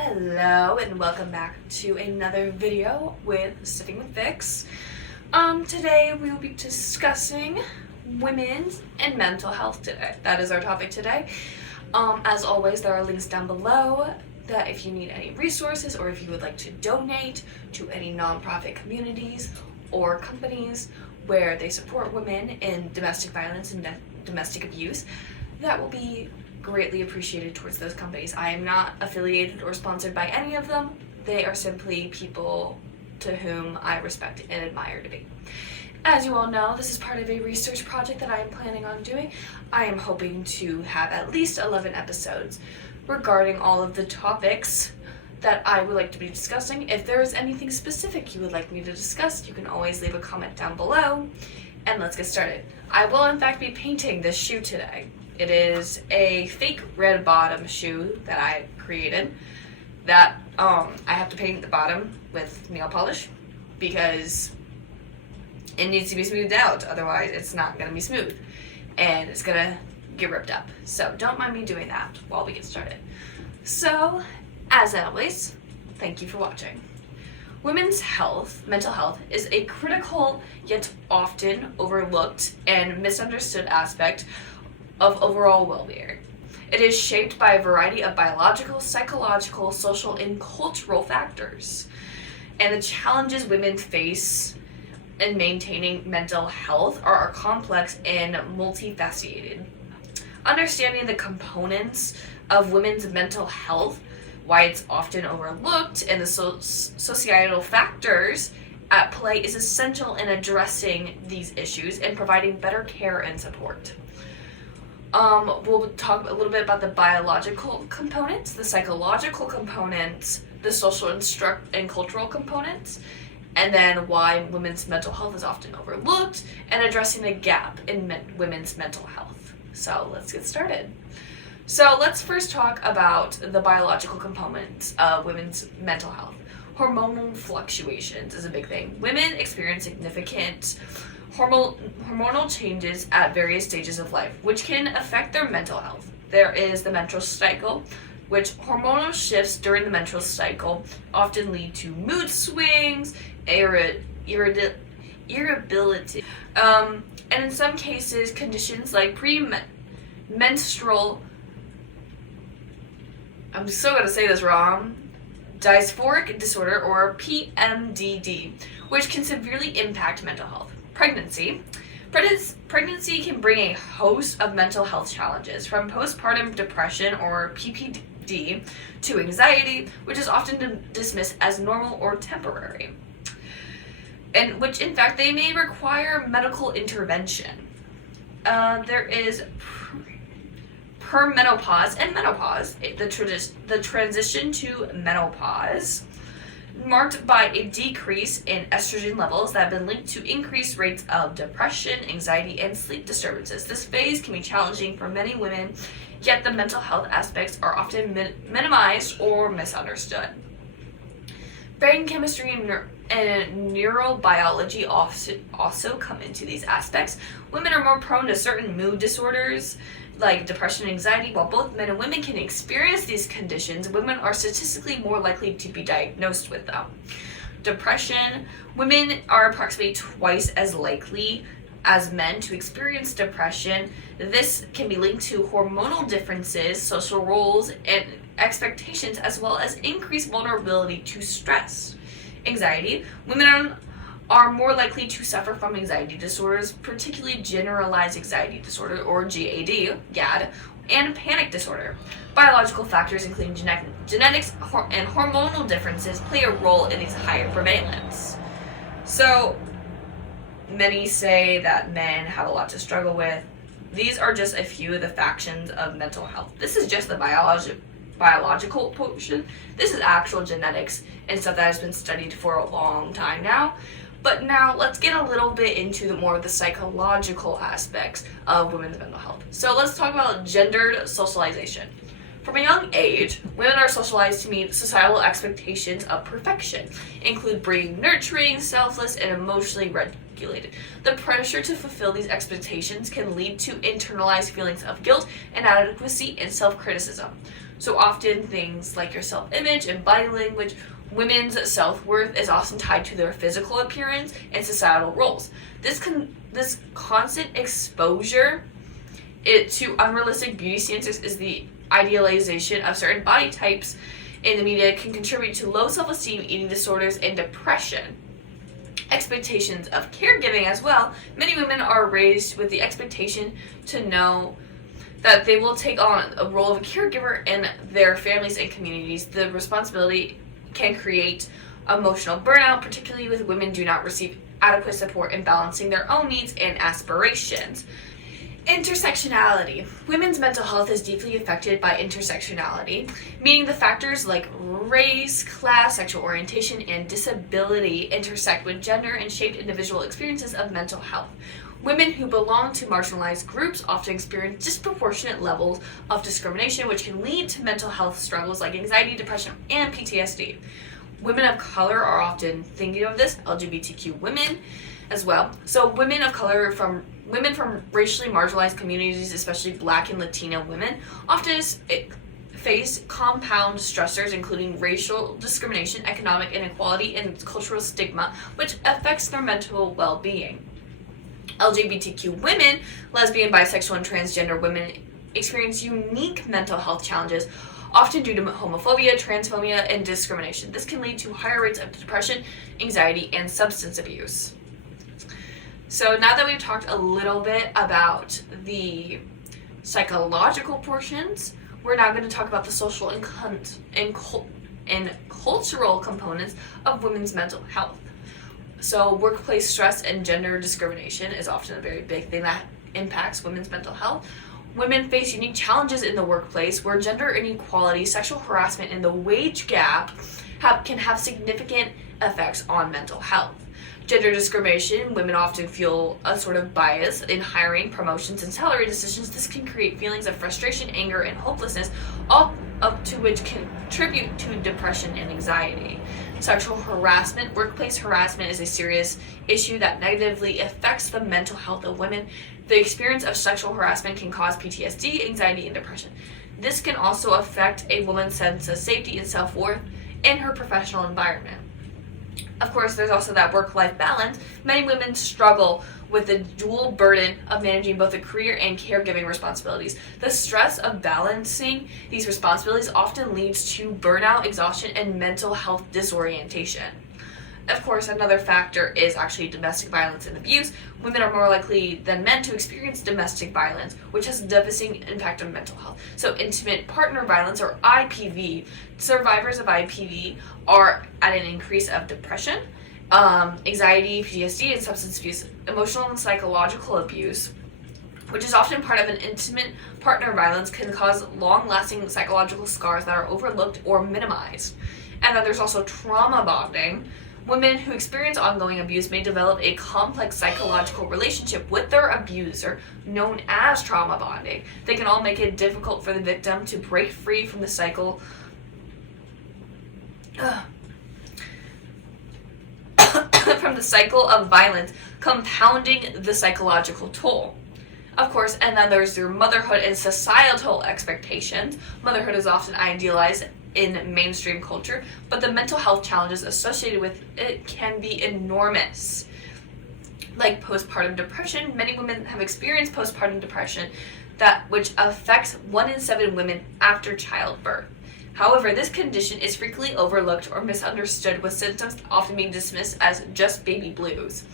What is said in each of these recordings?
Hello and welcome back to another video with Sitting with Vix. Today we will be discussing women's and mental health today. That is our topic today. As always, there are links down below that if you need any resources or if you would like to donate to any nonprofit communities or companies where they support women in domestic violence and domestic abuse, that will be greatly appreciated towards those companies. I am not affiliated or sponsored by any of them. They are simply people to whom I respect and admire to be. As you all know, this is part of a research project that I am planning on doing. I am hoping to have at least 11 episodes regarding all of the topics that I would like to be discussing. If there is anything specific you would like me to discuss, you can always leave a comment down below, and let's get started. I will in fact be painting this shoe today. It is a fake red bottom shoe that I created that I have to paint the bottom with nail polish because it needs to be smoothed out, otherwise it's not going to be smooth and it's going to get ripped up. So don't mind me doing that while we get started. So, as always, thank you for watching. Women's health, mental health, is a critical yet often overlooked and misunderstood aspect of overall well-being. It is shaped by a variety of biological, psychological, social, and cultural factors. And the challenges women face in maintaining mental health are complex and multifaceted. Understanding the components of women's mental health, why it's often overlooked, and the societal factors at play is essential in addressing these issues and providing better care and support. We'll talk a little bit about the biological components, the psychological components, the social and cultural components, and then why women's mental health is often overlooked, and addressing the gap in women's mental health. So let's get started. So let's first talk about the biological components of women's mental health. Hormonal fluctuations is a big thing. Women experience significant hormonal changes at various stages of life, which can affect their mental health. There is the menstrual cycle, which hormonal shifts during the menstrual cycle often lead to mood swings, irritability, and in some cases, conditions like premenstrual, I'm so going to say this wrong, dysphoric disorder, or PMDD, which can severely impact mental health. Pregnancy can bring a host of mental health challenges, from postpartum depression or PPD to anxiety, which is often dismissed as normal or temporary, and which in fact they may require medical intervention. There is perimenopause and menopause, the transition to menopause, marked by a decrease in estrogen levels that have been linked to increased rates of depression, anxiety, and sleep disturbances. This phase can be challenging for many women, yet the mental health aspects are often minimized or misunderstood. Brain chemistry and neurobiology also come into these aspects. Women are more prone to certain mood disorders like depression and anxiety. While both men and women can experience these conditions, women are statistically more likely to be diagnosed with them. Depression, women are approximately twice as likely as men to experience depression. This can be linked to hormonal differences, social roles, and expectations, as well as increased vulnerability to stress. Anxiety, women are more likely to suffer from anxiety disorders, particularly generalized anxiety disorder, or GAD, and panic disorder. Biological factors, including genetics and hormonal differences, play a role in these higher prevalence. So, many say that men have a lot to struggle with. These are just a few of the factions of mental health. This is just the biological portion. This is actual genetics and stuff that has been studied for a long time now. But now let's get a little bit into more of the psychological aspects of women's mental health. So let's talk about gendered socialization. From a young age, women are socialized to meet societal expectations of perfection, include being nurturing, selfless, and emotionally regulated. The pressure to fulfill these expectations can lead to internalized feelings of guilt, inadequacy, and self-criticism. So often things like your self-image and body language, women's self-worth is often tied to their physical appearance and societal roles. This constant exposure to unrealistic beauty standards is the idealization of certain body types in the media can contribute to low self-esteem, eating disorders, and depression. Expectations of caregiving as well. Many women are raised with the expectation to know that they will take on a role of a caregiver in their families and communities. The responsibility can create emotional burnout, particularly with women do not receive adequate support in balancing their own needs and aspirations. Intersectionality. Women's mental health is deeply affected by intersectionality, meaning the factors like race, class, sexual orientation, and disability intersect with gender and shape individual experiences of mental health. Women who belong to marginalized groups often experience disproportionate levels of discrimination, which can lead to mental health struggles like anxiety, depression, and PTSD. Women of color are often thinking of this, LGBTQ women as well. So women of color women from racially marginalized communities, especially Black and Latina women, often face compound stressors including racial discrimination, economic inequality, and cultural stigma, which affects their mental well-being. LGBTQ women, lesbian, bisexual, and transgender women experience unique mental health challenges, often due to homophobia, transphobia, and discrimination. This can lead to higher rates of depression, anxiety, and substance abuse. So now that we've talked a little bit about the psychological portions, we're now going to talk about the social and cultural components of women's mental health. So workplace stress and gender discrimination is often a very big thing that impacts women's mental health. Women face unique challenges in the workplace where gender inequality, sexual harassment, and the wage gap can have significant effects on mental health. Gender discrimination, women often feel a sort of bias in hiring, promotions, and salary decisions. This can create feelings of frustration, anger, and hopelessness, all up to which contribute to depression and anxiety. Sexual harassment. Workplace harassment is a serious issue that negatively affects the mental health of women. The experience of sexual harassment can cause PTSD, anxiety, and depression. This can also affect a woman's sense of safety and self-worth in her professional environment. Of course, there's also that work-life balance. Many women struggle with the dual burden of managing both a career and caregiving responsibilities. The stress of balancing these responsibilities often leads to burnout, exhaustion, and mental health disorientation. Of course, another factor is actually domestic violence and abuse. Women are more likely than men to experience domestic violence, which has a devastating impact on mental health. So intimate partner violence, or IPV, survivors of IPV are at an increase of depression, anxiety, PTSD, and substance abuse. Emotional and psychological abuse, which is often part of an intimate partner violence, can cause long-lasting psychological scars that are overlooked or minimized. And then there's also trauma bonding. Women who experience ongoing abuse may develop a complex psychological relationship with their abuser, known as trauma bonding. They can all make it difficult for the victim to break free from the cycle of violence, compounding the psychological toll. Of course, and then there's your motherhood and societal expectations. Motherhood is often idealized in mainstream culture, but the mental health challenges associated with it can be enormous. Like postpartum depression, many women have experienced postpartum depression which affects 1 in 7 women after childbirth. However, this condition is frequently overlooked or misunderstood, with symptoms often being dismissed as just baby blues.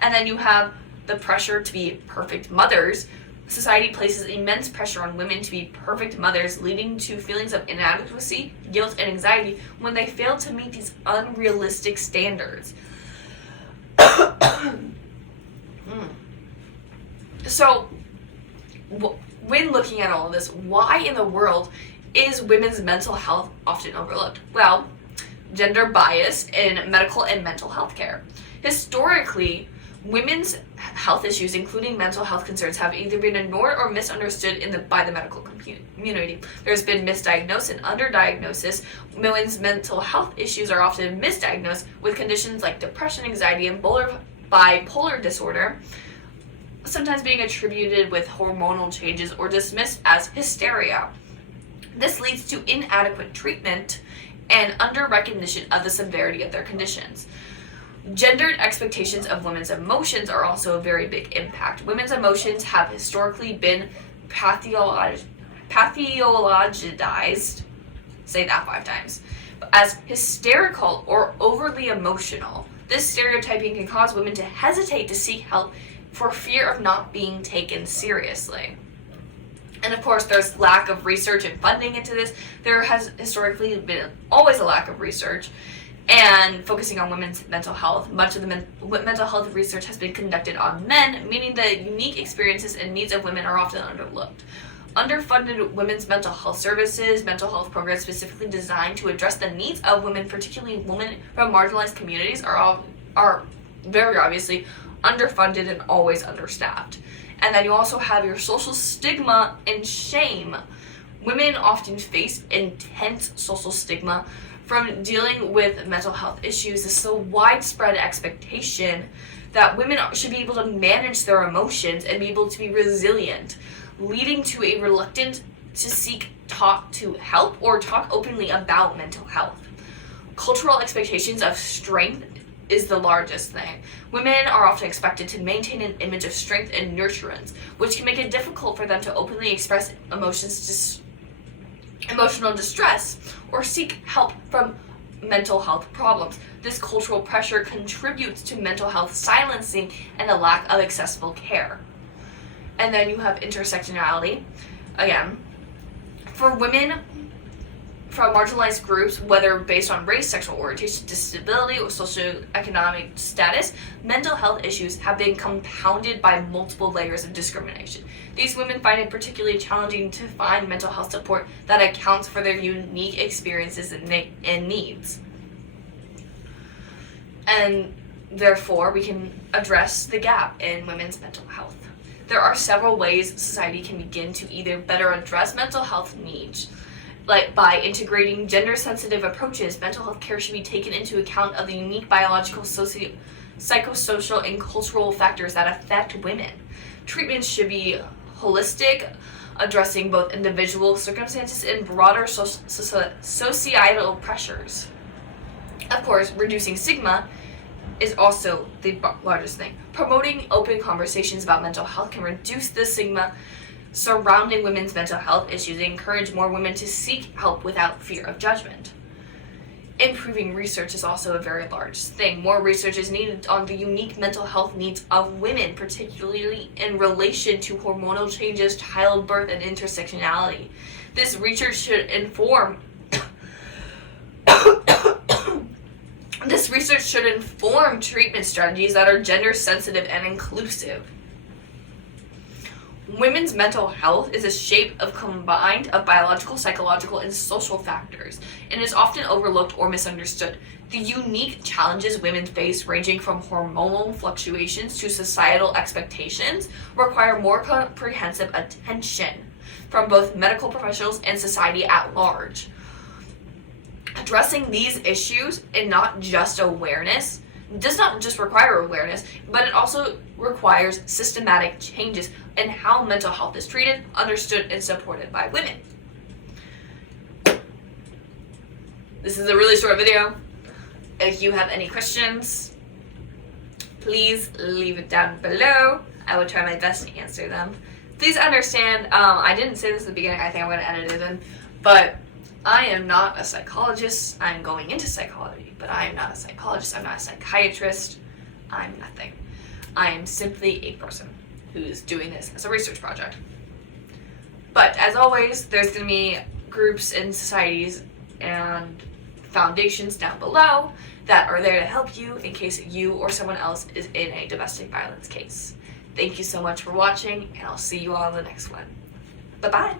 And then you have the pressure to be perfect mothers. Society places immense pressure on women to be perfect mothers, leading to feelings of inadequacy, guilt, and anxiety when they fail to meet these unrealistic standards. So, when looking at all of this, why in the world is women's mental health often overlooked? Well, gender bias in medical and mental health care. Historically, women's health issues, including mental health concerns, have either been ignored or misunderstood by the medical community. There's been misdiagnosis and underdiagnosis. Women's mental health issues are often misdiagnosed with conditions like depression, anxiety, and bipolar disorder, sometimes being attributed with hormonal changes or dismissed as hysteria. This leads to inadequate treatment and under-recognition of the severity of their conditions. Gendered expectations of women's emotions are also a very big impact. Women's emotions have historically been pathologized, say that 5 times, as hysterical or overly emotional. This stereotyping can cause women to hesitate to seek help for fear of not being taken seriously. And of course, there's lack of research and funding into this. There has historically been always a lack of research and focusing on women's mental health. Much of the mental health research has been conducted on men, meaning the unique experiences and needs of women are often underlooked. Underfunded women's mental health services, mental health programs specifically designed to address the needs of women, particularly women from marginalized communities, are very obviously underfunded and always understaffed. And then you also have your social stigma and shame. Women often face intense social stigma from dealing with mental health issues. This is a widespread expectation that women should be able to manage their emotions and be able to be resilient, leading to a reluctance to talk to help or talk openly about mental health. Cultural expectations of strength is the largest thing. Women are often expected to maintain an image of strength and nurturance, which can make it difficult for them to openly express emotional distress or seek help from mental health problems. This cultural pressure contributes to mental health silencing and a lack of accessible care. And then you have intersectionality. Again, for women from marginalized groups, whether based on race, sexual orientation, disability, or socioeconomic status, mental health issues have been compounded by multiple layers of discrimination. These women find it particularly challenging to find mental health support that accounts for their unique experiences and needs. And therefore, we can address the gap in women's mental health. There are several ways society can begin to either better address mental health needs, like by integrating gender-sensitive approaches. Mental health care should be taken into account of the unique biological, psychosocial, and cultural factors that affect women. Treatments should be holistic, addressing both individual circumstances and broader societal pressures. Of course, reducing stigma is also the largest thing. Promoting open conversations about mental health can reduce the stigma surrounding women's mental health issues and encourage more women to seek help without fear of judgment. Improving research is also a very large thing. More research is needed on the unique mental health needs of women, particularly in relation to hormonal changes, childbirth, and intersectionality. This research should inform treatment strategies that are gender sensitive and inclusive. Women's mental health is a shape of combined of biological, psychological, and social factors, and is often overlooked or misunderstood. The unique challenges women face, ranging from hormonal fluctuations to societal expectations, require more comprehensive attention from both medical professionals and society at large. Addressing these issues and not just awareness does not just require awareness, but it also requires systematic changes in how mental health is treated, understood, and supported by women. This is a really short video. If you have any questions, please leave it down below. I will try my best to answer them. Please understand, I didn't say this at the beginning, I think I'm going to edit it in, but I am not a psychologist. I'm going into psychology, but I am not a psychologist. I'm not a psychiatrist. I'm nothing. I am simply a person who's doing this as a research project. But as always, there's going to be groups and societies and foundations down below that are there to help you in case you or someone else is in a domestic violence case. Thank you so much for watching, and I'll see you all in the next one. Bye-bye.